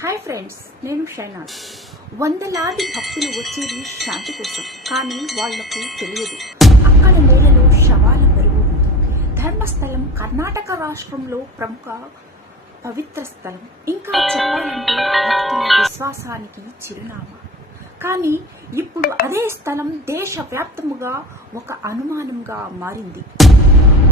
Hi friends, నేను షైనాజ్. వందలాది భక్తులు వచ్చేది శాంతి కోసం, కానీ వాళ్లకు తెలియదు అక్కడ నేలలో శవాల బరువు ఉంది. ధర్మస్థలం కర్ణాటక రాష్ట్రంలో ప్రముఖ పవిత్ర స్థలం. ఇంకా చెప్పాలంటే భక్తుల విశ్వాసానికి చిరునామా. కానీ ఇప్పుడు అదే స్థలం దేశవ్యాప్తముగా ఒక అనుమానంగా మారింది.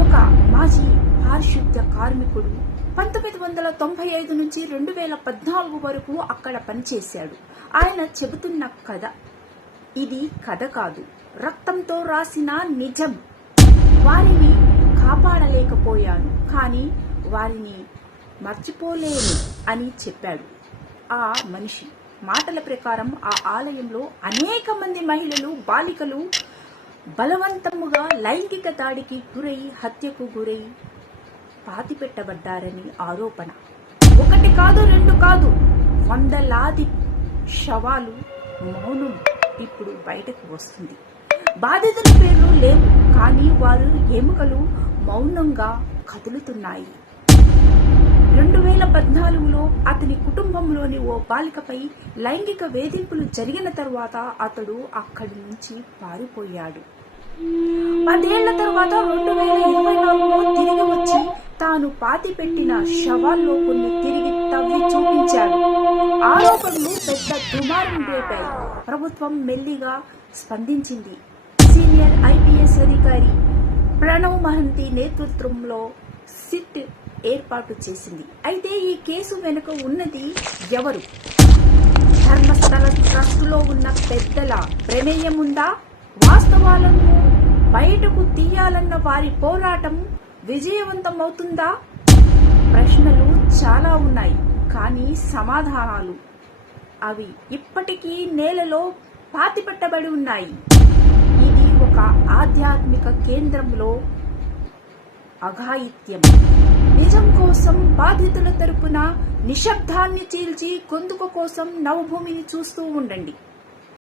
ఒక మాజీ పారిశుద్ధ్య కార్మికుడు 1995 నుంచి 2014 వరకు అక్కడ పనిచేశాడు. ఆయన చెబుతున్న కథ ఇది కథ కాదు, రక్తంతో రాసిన నిజం. వారిని కాపాడలేకపోయాను, కానీ వారిని మర్చిపోలేను అని చెప్పాడు. ఆ మనిషి మాటల ప్రకారం ఆ ఆలయంలో అనేక మంది మహిళలు, బాలికలు బలవంతముగా లైంగిక దాడికి గురై హత్యకు గురై పాతిపెట్టబడ్డారని ఆరోపణ. ఒకటి కాదు, రెండు కాదు, వందలాది శవాలు మౌనం ఇప్పుడు బయటకు వస్తుంది. బాధితుల పేర్లు లేవు, కానీ వారు ఎముకలు మౌనంగా కదులుతున్నాయి. 2014లో అతని కుటుంబంలోని ఓ బాలికపై లైంగిక వేధింపులు జరిగిన తర్వాత అతడు అక్కడి నుంచి పారిపోయాడు. 10 ఏళ్ల తర్వాత 2024లో తిరిగి వచ్చి తాను పాతిపెట్టిన శవాల్లో కొన్ని తిరిగి తవ్వి చూపించాడు. ఆరోపణలు పెద్ద దుమారం రేపాయి. ప్రభుత్వం మెల్లిగా స్పందించింది. సీనియర్ ఐపీఎస్ అధికారి ప్రణవ్ మహంతి నేతృత్వంలో సిట్ ఏర్పాటు చేసింది. అయితే ఈ కేసు వెనుక ఉన్నది ఎవరు? ధర్మస్థల ట్రస్టులో ఉన్న పెద్దల ప్రమేయం ఉందా? వాస్తవాలను బయటకు తీయాలన్న వారి పోరాటం విజయవంతమవుతుందా? ప్రశ్నలు చాలా ఉన్నాయి, కానీ సమాధానాలు అవి ఇప్పటికీ నేలలో పాతిపెట్టబడి ఉన్నాయి. ఇది ఒక ఆధ్యాత్మిక కేంద్రంలో అఘాయిత్యం. నిజం కోసం బాధితుల తరపున నిశ్శబ్దాన్ని చీల్చి గొంతుక కోసం నవభూమిని చూస్తూ ఉండండి.